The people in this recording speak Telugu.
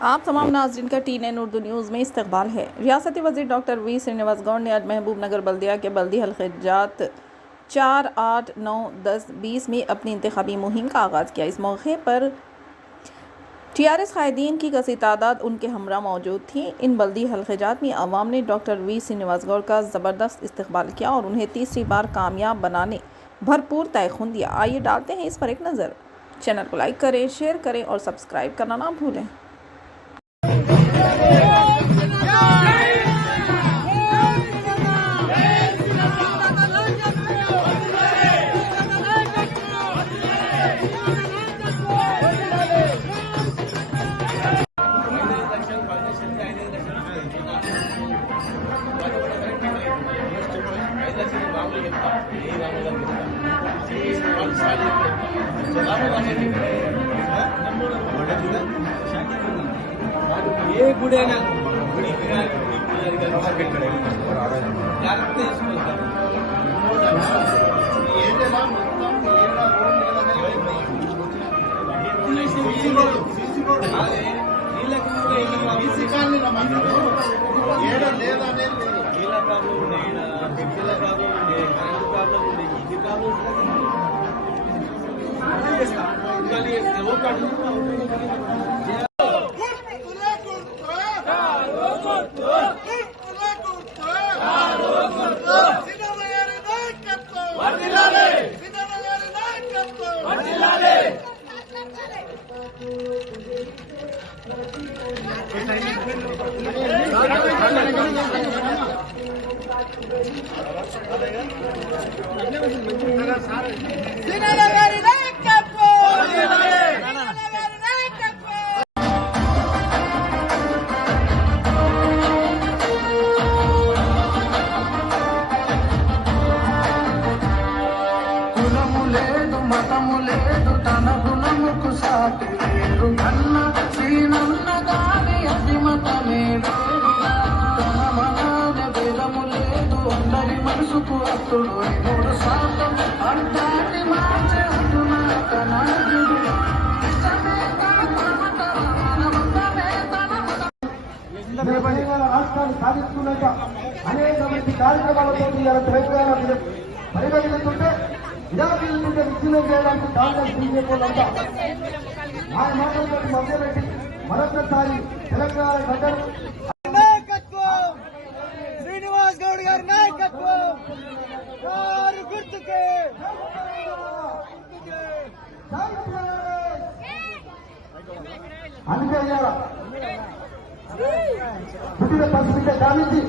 आप तमाम नाज़रीन का TN उर्दू न्यूज़ में इस्तकबाल है। रियासती वज़ीर डॉक्टर वी श्रीनिवास गौड़ ने आज महबूब नगर बल्दिया के बल्दी हल्क़ात 4, 8, 9, 10, 20 में अपनी इंतखाबी मुहिम का आगाज़ किया। इस मौके पर TRS कायदीन की कसी तादाद उनके हमरा मौजूद थी। इन बल्दी हल्क़ात में आवाम ने डॉक्टर वी श्रीनिवास गौड़ का ज़बरदस्त इस्तकबाल किया और उन्हें तीसरी बार कामयाब बनाने भरपूर तयख़ुन दिया। आइए डालते हैं इस पर एक नज़र। चैनल को लाइक करें, शेयर करें और सब्सक्राइब करना ना भूलें। ये गुड़े ना गुड़ी मार्केट करेंगे जागते इसको మతము లేదు తన గుణముకు సాటి లేరు అన్న శ్రీనన్న గాని అభిమతమే తన మనాన భేదము లేదు అందరి మనసుకు అత్తుడు మూడు శాతం అంటాటి మార్చే అటునా కనాదుడు రాష్ట్రాన్ని సాధిస్తున్నాక అనేక మంది కార్యక్రమాలతో తెలంగాణ పరిగణిస్తుంటే విద్యార్థులతో విచ్ఛిన్నం చేయడానికి కాంగ్రెస్ బీజేపీ వాళ్ళంతా ఆయన మాటలతో మధ్యపెట్టి మరొకసారి తెలంగాణ గడ్డను నాయకత్వం శ్రీనివాస్ గౌడ్ గారి నాయకత్వం కారు గుర్తుకే అందుకే పుట్టిన పరిస్థితి కానింది